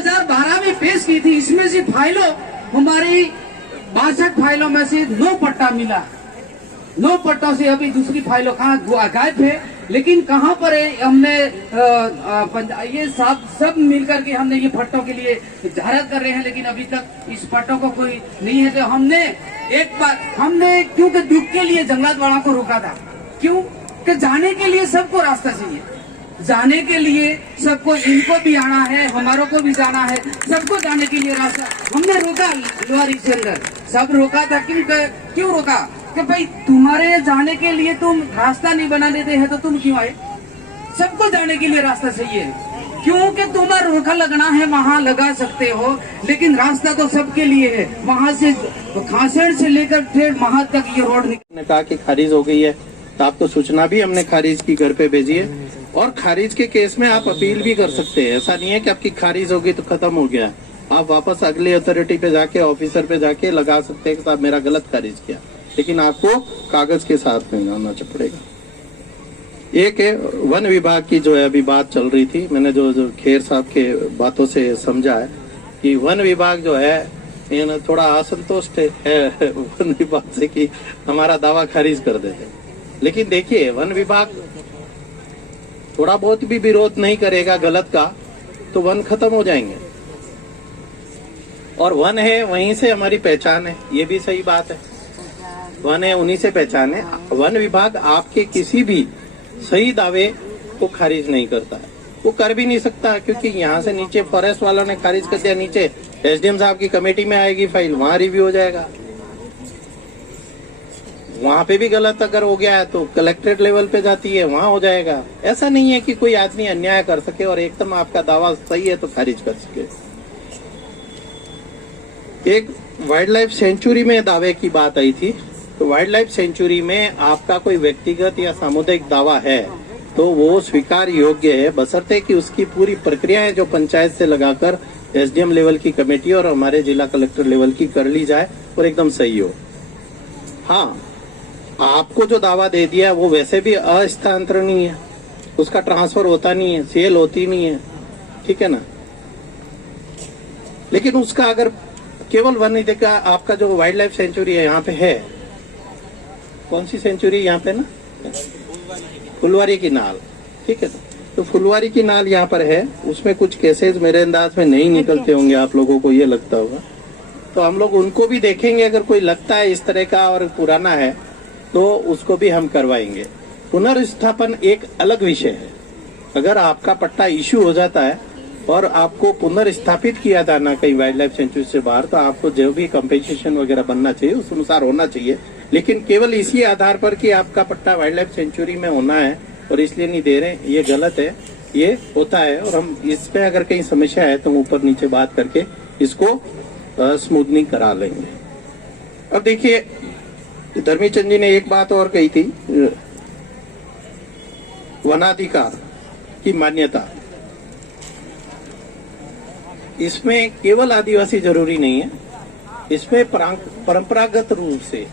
2012 में पेश की थी। इसमें से फाइलों हमारी 62 फाइलों में से 9 पट्टा मिला। 9 पट्टों से अभी दूसरी फाइलों कहाँ गायब है। लेकिन कहाँ पर है, हमने ये सब मिलकर के हमने ये पट्टों के लिए जाहिरात कर रहे हैं, लेकिन अभी तक इस पट्टों को कोई नहीं है। तो हमने क्योंकि दुख के लिए जंगलात वालों को रोका था। क्यों कि जाने के लिए सबको रास्ता चाहिए, जाने के लिए सबको, इनको भी आना है, हमारों को भी जाना है, सबको जाने के लिए रास्ता हमने रोका। लुहारी के अंदर सब रोका था। क्यों रोका कि भाई तुम्हारे जाने के लिए तुम रास्ता नहीं बना देते हैं तो तुम क्यों आए। सबको जाने के लिए रास्ता चाहिए। क्योंकि तुम्हारा रोका लगना है वहाँ लगा सकते हो, लेकिन रास्ता तो सबके लिए है। वहाँ से खासड़ से लेकर फिर वहाँ तक ये रोड ने कहा कि खारिज हो गई है, तो आपको सूचना भी हमने खारिज की घर पे भेजी है। और खारिज के केस में आप अपील भी कर सकते हैं। ऐसा नहीं है कि आपकी खारिज होगी तो खत्म हो गया। आप वापस अगली अथॉरिटी पे जाके, ऑफिसर पे जाके लगा सकते हैं कि साहब मेरा गलत खारिज किया, लेकिन आपको कागज के साथ में आना पड़ेगा। एक है वन विभाग की जो है अभी बात चल रही थी, मैंने जो खेर साहब के बातों से समझा है कि वन विभाग जो है थोड़ा असंतुष्ट है वन विभाग से कि हमारा दावा खारिज कर देते। लेकिन देखिए, वन विभाग थोड़ा बहुत भी विरोध नहीं करेगा गलत का तो वन खत्म हो जाएंगे। और वन है, वहीं से हमारी पहचान है, ये भी सही बात है। वन है, उन्हीं से पहचान है। वन विभाग आपके किसी भी सही दावे को खारिज नहीं करता है, वो कर भी नहीं सकता, क्योंकि यहाँ से नीचे फॉरेस्ट वालों ने खारिज कर दिया, नीचे एसडीएम साहब की कमेटी में आएगी फाइल, वहाँ रिव्यू हो जाएगा। वहाँ पे भी गलत अगर हो गया है तो कलेक्ट्रेट लेवल पे जाती है, वहाँ हो जाएगा। ऐसा नहीं है कि कोई आदमी अन्याय कर सके और एकदम आपका दावा सही है तो खारिज कर सके। एक वाइल्ड लाइफ सेंचुरी में दावे की बात आई थी, तो वाइल्ड लाइफ सेंचुरी में आपका कोई व्यक्तिगत या सामुदायिक दावा है तो वो स्वीकार योग्य है, बशर्ते कि उसकी पूरी प्रक्रियाएं जो पंचायत से लगाकर एसडीएम लेवल की कमेटी और हमारे जिला कलेक्टर लेवल की कर ली जाए और एकदम सही हो। हाँ, आपको जो दावा दे दिया वो वैसे भी अस्थानांतरणीय है, उसका ट्रांसफर होता नहीं है, सेल होती नहीं है, ठीक है ना। लेकिन उसका अगर केवल वन देखा, आपका जो वाइल्ड लाइफ सेंचुरी है यहाँ पे है, कौन सी सेंचुरी यहाँ पे ना, फुलवारी की नाल, ठीक है। तो फुलवारी की नाल यहाँ पर है, उसमें कुछ केसेस मेरे अंदाज में नहीं निकलते होंगे, आप लोगों को ये लगता होगा, तो हम लोग उनको भी देखेंगे। अगर कोई लगता है इस तरह का और पुराना है तो उसको भी हम करवाएंगे। पुनर्स्थापन एक अलग विषय है। अगर आपका पट्टा इश्यू हो जाता है और आपको पुनर्स्थापित किया जाना कहीं वाइल्ड लाइफ सेंचुरी से बाहर, तो आपको जो भी कंपेंसेशन वगैरह बनना चाहिए उस अनुसार होना चाहिए। लेकिन केवल इसी आधार पर कि आपका पट्टा वाइल्ड लाइफ सेंचुरी में होना है और इसलिए नहीं दे रहे, ये गलत है। ये होता है और हम इस पे अगर कहीं समस्या है तो ऊपर नीचे बात करके इसको स्मूथनिंग करा लेंगे। अब देखिए, धर्मीचंद जी ने एक बात और कही थी, वनाधिकार की मान्यता। इसमें केवल आदिवासी जरूरी नहीं है, इसमें परंपरागत रूप से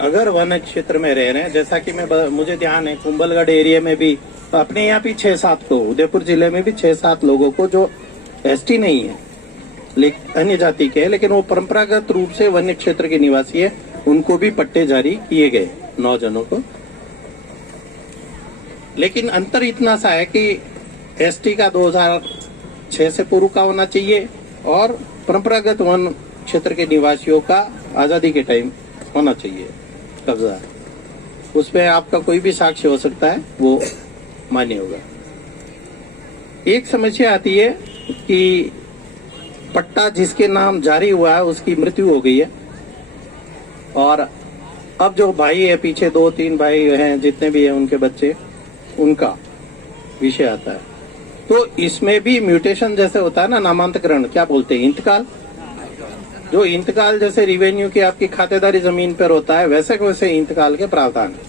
अगर वन क्षेत्र में रह रहे हैं, जैसा कि मुझे ध्यान है कुंभलगढ़ एरिया में भी अपने यहाँ भी 6-7 को, उदयपुर जिले में भी 6-7 लोगों को जो एसटी नहीं है, अन्य जाति के, लेकिन वो परंपरागत रूप से वन्य क्षेत्र के निवासी है, उनको भी पट्टे जारी किए गए 9 जनों को। लेकिन अंतर इतना सा है कि एसटी का 2006 से पूर्व का होना चाहिए और परंपरागत वन क्षेत्र के निवासियों का आजादी के टाइम होना चाहिए कब्जा। उसमें आपका कोई भी साक्ष्य हो सकता है, वो मान्य होगा। एक समस्या आती है कि पट्टा जिसके नाम जारी हुआ है उसकी मृत्यु हो गई है और अब जो भाई है, पीछे 2-3 भाई हैं, जितने भी हैं उनके बच्चे, उनका विषय आता है। तो इसमें भी म्यूटेशन जैसे होता है ना, नामांतरण क्या बोलते हैं, इंतकाल। जो इंतकाल जैसे रिवेन्यू की आपकी खातेदारी जमीन पर होता है, वैसे वैसे इंतकाल के प्रावधान है।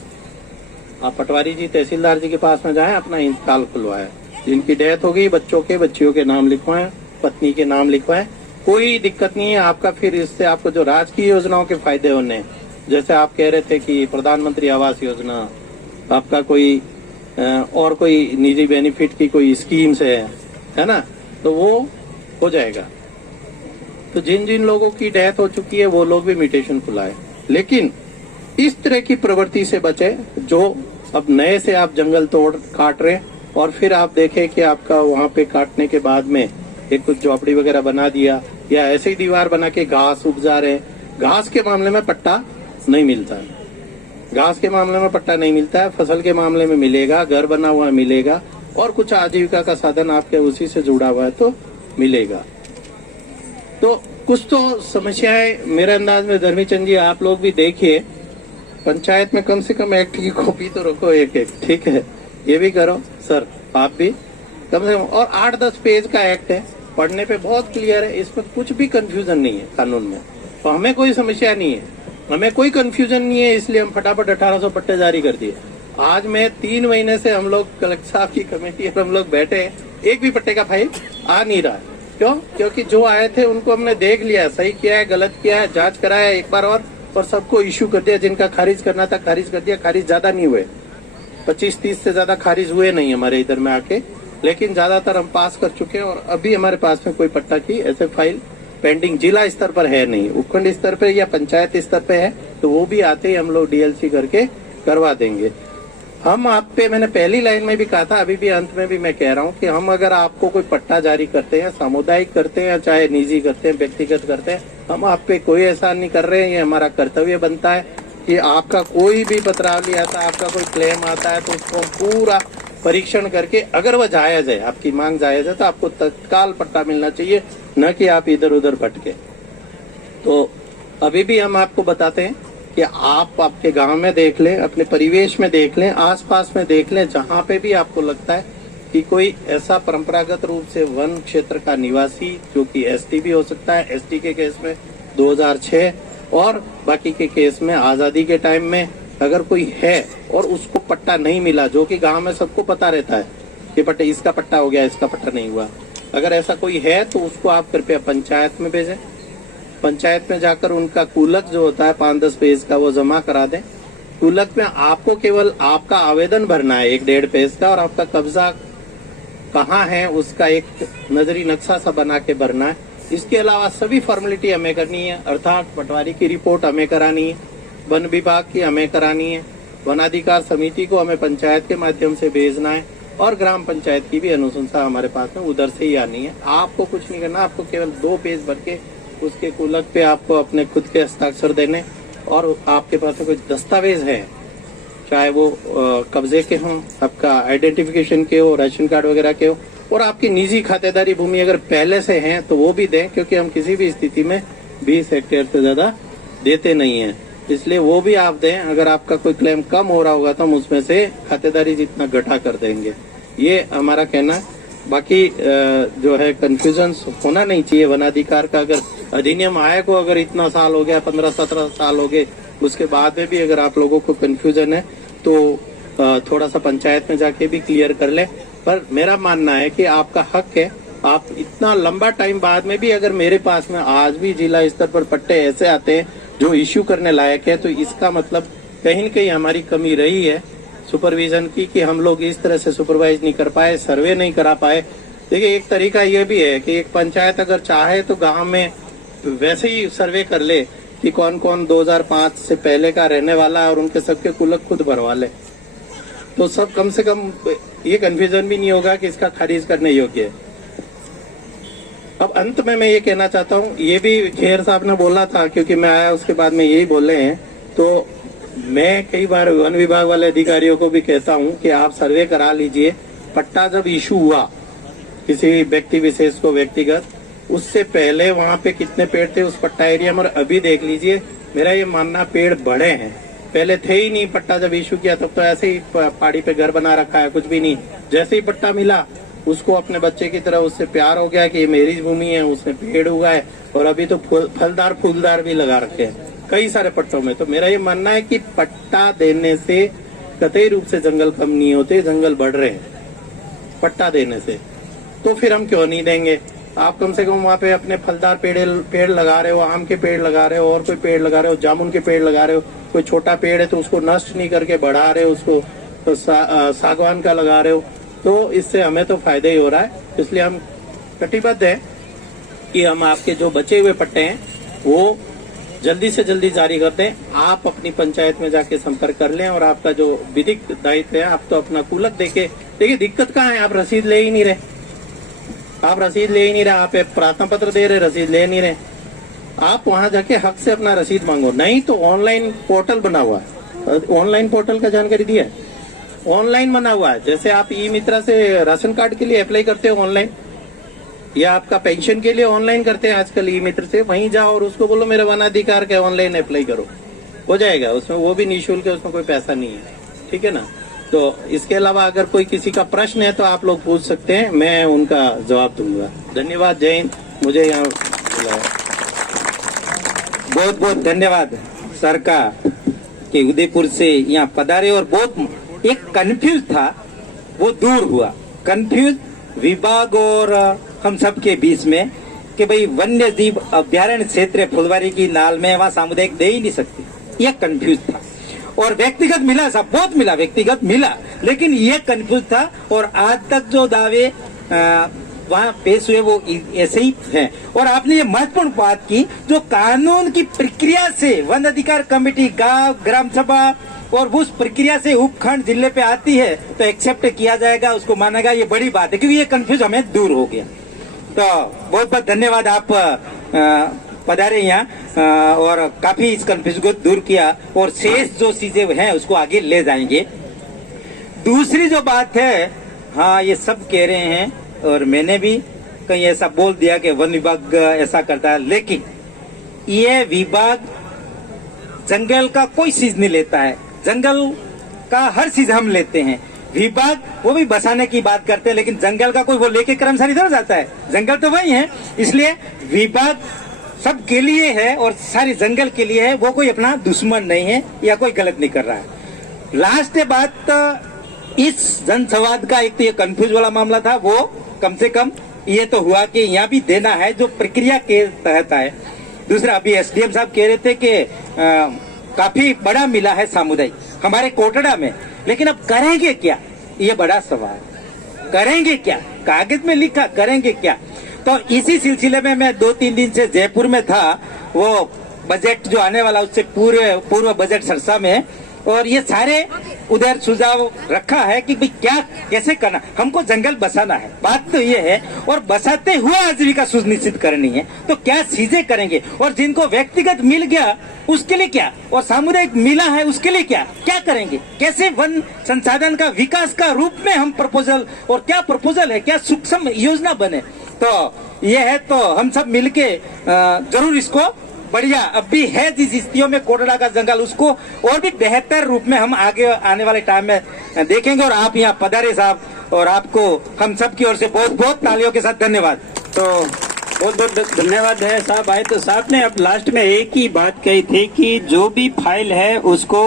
आप पटवारी जी, तहसीलदार जी के पास में जाएं, अपना इंतकाल खुलवाएं। जिनकी डेथ हो गई, बच्चों के, बच्चियों के नाम लिखवाएं, पत्नी के नाम लिखवाएं, कोई दिक्कत नहीं है आपका। फिर इससे आपको जो राजकीय योजनाओं के फायदे होने, जैसे आप कह रहे थे कि प्रधानमंत्री आवास योजना, आपका कोई और कोई निजी बेनिफिट की कोई स्कीम्स है ना, तो वो हो जाएगा। तो जिन जिन लोगों की डेथ हो चुकी है वो लोग भी म्यूटेशन खुलाए, लेकिन इस तरह की प्रवृत्ति से बचे जो अब नए से आप जंगल तोड़ काट रहे हैं और फिर आप देखें कि आपका वहां पे काटने के बाद में एक कुछ झोपड़ी वगैरह बना दिया या ऐसे ही दीवार बना के घास उपजा रहे हैं। घास के मामले में पट्टा नहीं मिलता है, घास के मामले में पट्टा नहीं मिलता है, फसल के मामले में मिलेगा, घर बना हुआ मिलेगा और कुछ आजीविका का साधन आपके उसी से जुड़ा हुआ है तो मिलेगा। तो कुछ तो समस्याएं मेरे अंदाज में धर्मीचंद जी आप लोग भी देखिए, पंचायत में कम से कम एक्ट की कॉपी तो रखो एक एक, ठीक है, ये भी करो सर आप भी कम से कम। और 8-10 पेज का एक्ट है, पढ़ने पे बहुत क्लियर है, इसमें कुछ भी कंफ्यूजन नहीं है कानून में, तो हमें कोई समस्या नहीं है, हमें कोई कंफ्यूजन नहीं है, इसलिए हम फटाफट 1800 पट्टे जारी कर दिए। आज में 3 महीने से हम लोग कलेक्टर साहब की कमेटी और हम लोग बैठे हैं, एक भी पट्टे का फाइल आ नहीं रहा। क्यों? क्योंकि जो आए थे उनको हमने देख लिया, सही किया है गलत किया है, जांच कराया एक बार और सबको इश्यू कर दिया। जिनका खारिज करना था खारिज कर दिया। खारिज ज्यादा नहीं हुए, 25-30 से ज्यादा खारिज हुए नहीं हमारे इधर में आके, लेकिन ज्यादातर हम पास कर चुके हैं और अभी हमारे पास में कोई पट्टा की ऐसे फाइल पेंडिंग जिला स्तर पर है नहीं, उपखंड स्तर पर या पंचायत स्तर पे है तो वो भी आते ही हम लोग डीएलसी करके करवा देंगे। हम आप पे, मैंने पहली लाइन में भी कहा था, अभी भी अंत में भी मैं कह रहा हूँ कि हम अगर आपको कोई पट्टा जारी करते हैं, सामुदायिक करते हैं या चाहे निजी करते हैं, व्यक्तिगत करते हैं, हम आप पे कोई एहसान नहीं कर रहे हैं। ये हमारा कर्तव्य बनता है कि आपका कोई भी पत्रावली आता है, आपका कोई क्लेम आता है तो उसको पूरा परीक्षण करके अगर वह जायज है, आपकी मांग जायज है तो आपको तत्काल पट्टा मिलना चाहिए, न कि आप इधर उधर भटके। तो अभी भी हम आपको बताते हैं कि आप आपके गांव में देख लें, अपने परिवेश में देख लें, आसपास में देख लें, जहां पे भी आपको लगता है कि कोई ऐसा परंपरागत रूप से वन क्षेत्र का निवासी जो कि एसटी भी हो सकता है, एसटी के केस में 2006 और बाकी के केस में आजादी के टाइम में अगर कोई है और उसको पट्टा नहीं मिला, जो कि गांव में सबको पता रहता है कि पट्टे इसका पट्टा हो गया, इसका पट्टा नहीं हुआ, अगर ऐसा कोई है तो उसको आप कृपया पंचायत में भेजें। पंचायत में जाकर उनका कूलक जो होता है 5-10 पेज का वो जमा करा दें। कूलक में आपको केवल आपका आवेदन भरना है 1-1.5 पेज का, और आपका कब्जा कहाँ है उसका एक नजरी नक्शा सा बना के भरना है। इसके अलावा सभी फॉर्मेलिटी हमें करनी है, अर्थात पटवारी की रिपोर्ट हमें करानी है, वन विभाग की हमें करानी है, वनाधिकार समिति को हमें पंचायत के माध्यम से भेजना है और ग्राम पंचायत की भी अनुशंसा हमारे पास में उधर से ही आनी है। आपको कुछ नहीं करना, आपको केवल 2 पेज भर के उसके कूलक पे आपको अपने खुद के हस्ताक्षर देने, और आपके पास में कोई दस्तावेज है, चाहे वो कब्जे के हों, आपका आइडेंटिफिकेशन के हो, राशन कार्ड वगैरह के हो, और आपकी निजी खातेदारी भूमि अगर पहले से है तो वो भी दें, क्योंकि हम किसी भी स्थिति में 20 हेक्टेयर से ज्यादा देते नहीं है, इसलिए वो भी आप दें। अगर आपका कोई क्लेम कम हो रहा होगा तो हम उसमें से खातेदारी जितना घटा कर देंगे, ये हमारा कहना है। बाकी जो है कंफ्यूजन होना नहीं चाहिए। वनाधिकार का अगर अधिनियम आए को अगर इतना साल हो गया, 15-17 साल हो गए, उसके बाद में भी अगर आप लोगों को कंफ्यूजन है तो थोड़ा सा पंचायत में जाके भी क्लियर कर ले। पर मेरा मानना है कि आपका हक है, आप इतना लंबा टाइम बाद में भी अगर मेरे पास में आज भी जिला स्तर पर पट्टे ऐसे आते हैं जो इश्यू करने लायक है, तो इसका मतलब कहीं न कहीं हमारी कमी रही है सुपरविजन की, कि हम लोग इस तरह से सुपरवाइज नहीं कर पाए, सर्वे नहीं करा पाए। देखिए एक तरीका ये भी है कि एक पंचायत अगर चाहे तो गांव में वैसे ही सर्वे कर ले कि कौन कौन 2005 से पहले का रहने वाला है और उनके सबके कुलक खुद भरवा ले, तो सब कम से कम ये कंफ्यूजन भी नहीं होगा कि इसका खारिज करने योग्य है। अब अंत में मैं ये कहना चाहता हूँ, ये भी खेर साहब ने बोला था, क्योंकि मैं आया उसके बाद में यही बोले हैं, तो मैं कई बार वन विभाग वाले अधिकारियों को भी कहता हूँ कि आप सर्वे करा लीजिए। पट्टा जब इशू हुआ किसी व्यक्ति विशेष को व्यक्तिगत, उससे पहले वहाँ पे कितने पेड़ थे उस पट्टा एरिया में, और अभी देख लीजिए। मेरा ये मानना पेड़ बढ़े हैं, पहले थे ही नहीं। पट्टा जब इशू किया तब तो ऐसे ही पहाड़ी पे घर बना रखा है, कुछ भी नहीं। जैसे ही पट्टा मिला उसको अपने बच्चे की तरह उससे प्यार हो गया कि ये मेरी भूमि है, उसने पेड़ उगाए और अभी तो फलदार फूलदार भी लगा रखे हैं कई सारे पट्टों में। तो मेरा ये मानना है कि पट्टा देने से कतई रूप से जंगल कम नहीं होते, जंगल बढ़ रहे हैं पट्टा देने से। तो फिर हम क्यों नहीं देंगे? आप कम से कम वहाँ पे अपने फलदार पेड़ लगा रहे हो, आम के पेड़ लगा रहे हो, और कोई पेड़ लगा रहे हो, जामुन के पेड़ लगा रहे हो, कोई छोटा पेड़ है तो उसको नष्ट नहीं करके बढ़ा रहे हो, उसको तो सागवान का लगा रहे हो, तो इससे हमें तो फायदा ही हो रहा है। इसलिए हम कटिबद्ध हैं कि हम आपके जो बचे हुए पट्टे हैं वो जल्दी से जल्दी जारी कर दें। आप अपनी पंचायत में जाके संपर्क कर लें और आपका जो विधिक दायित्व है आप तो अपना कुलक देके देखिए। दिक्कत कहाँ है, आप रसीद ले ही नहीं रहे, आप एक प्रार्थना पत्र दे रहे, रसीद ले नहीं रहे। आप वहां जाके हक से अपना रसीद मांगो, नहीं तो ऑनलाइन पोर्टल बना हुआ है। ऑनलाइन पोर्टल का जानकारी दिया है, ऑनलाइन बना हुआ है। जैसे आप ई मित्रा से राशन कार्ड के लिए अप्लाई करते हो ऑनलाइन, या आपका पेंशन के लिए ऑनलाइन करते हैं आजकल ई मित्र से, वहीं जाओ और उसको बोलो मेरा वनाधिकार का ऑनलाइन अप्लाई करो, हो जाएगा। उसमें वो भी निःशुल्क है, उसमें कोई पैसा नहीं है, ठीक है ना। तो इसके अलावा अगर कोई किसी का प्रश्न है तो आप लोग पूछ सकते हैं, मैं उनका जवाब दूंगा। धन्यवाद, जय हिंद। मुझे यहाँ बुलाया। बहुत बहुत धन्यवाद सर का कि उदयपुर से यहाँ पधारे और बहुत एक कंफ्यूज था वो दूर हुआ। कंफ्यूज विभाग और हम सब के बीच में कि भाई वन्य जीव अभ्यारण्य क्षेत्र फुलवारी की नाल में वहाँ सामुदायिक दे ही नहीं सकते, ये कंफ्यूज था। और व्यक्तिगत मिला, सब बहुत मिला, व्यक्तिगत मिला, लेकिन ये कंफ्यूज था। और आज तक जो दावे वहाँ पेश हुए वो ऐसे ही हैं। और आपने ये महत्वपूर्ण बात की, जो कानून की प्रक्रिया से वन अधिकार कमेटी, गांव, ग्राम सभा और उस प्रक्रिया से उपखंड जिले पे आती है तो एक्सेप्ट किया जाएगा, उसको मानेगा, ये बड़ी बात है, क्योंकि ये कंफ्यूज हमें दूर हो गया। तो बहुत बहुत धन्यवाद, आप पधारे यहाँ और काफी इस कंफ्यूज को दूर किया और शेष जो चीजें हैं उसको आगे ले जाएंगे। दूसरी जो बात है, हाँ ये सब कह रहे हैं और मैंने भी कहीं ऐसा बोल दिया कि वन विभाग ऐसा करता है, लेकिन ये विभाग जंगल का कोई चीज नहीं लेता है, जंगल का हर चीज हम लेते हैं। विभाग वो भी बसाने की बात करते हैं, लेकिन जंगल का कोई वो लेके कर्मचारी थोड़ा जाता है, जंगल तो वही है। इसलिए विभाग सब के लिए है और सारी जंगल के लिए है, वो कोई अपना दुश्मन नहीं है या कोई गलत नहीं कर रहा है। लास्ट बात इस जनसंवाद का, एक तो ये कंफ्यूज वाला मामला था, वो कम से कम ये तो हुआ कि यहाँ भी देना है जो प्रक्रिया के तहत है। दूसरा, अभी एसडीएम साहब कह रहे थे कि काफी बड़ा मिला है सामुदायिक हमारे कोटड़ा में, लेकिन अब करेंगे क्या, ये बड़ा सवाल। करेंगे क्या, कागज में लिखा, करेंगे क्या। तो इसी सिलसिले में मैं 2-3 दिन से जयपुर में था, वो बजट जो आने वाला उससे पूर्व बजट चर्चा में, और ये सारे उधर सुझाव रखा है कि भाई क्या कैसे करना, हमको जंगल बसाना है, बात तो ये है, और बसाते हुए आजीविका सुनिश्चित करनी है। तो क्या चीजें करेंगे, और जिनको व्यक्तिगत मिल गया उसके लिए क्या, और सामुदायिक मिला है उसके लिए क्या क्या करेंगे, कैसे वन संसाधन का विकास का रूप में हम प्रपोजल, और क्या प्रपोजल है, क्या सूक्ष्म योजना बने। तो ये है, तो हम सब मिलके जरूर इसको बढ़िया, अब भी है जिस स्थितियों में कोटड़ा का जंगल, उसको और भी बेहतर रूप में हम आगे आने वाले टाइम में देखेंगे। और आप यहाँ पधारे साहब, और आपको हम सब की ओर से बहुत बहुत तालियों के साथ धन्यवाद। तो बहुत बहुत धन्यवाद है साहब आए। तो साहब ने अब लास्ट में एक ही बात कही थी कि जो भी फाइल है उसको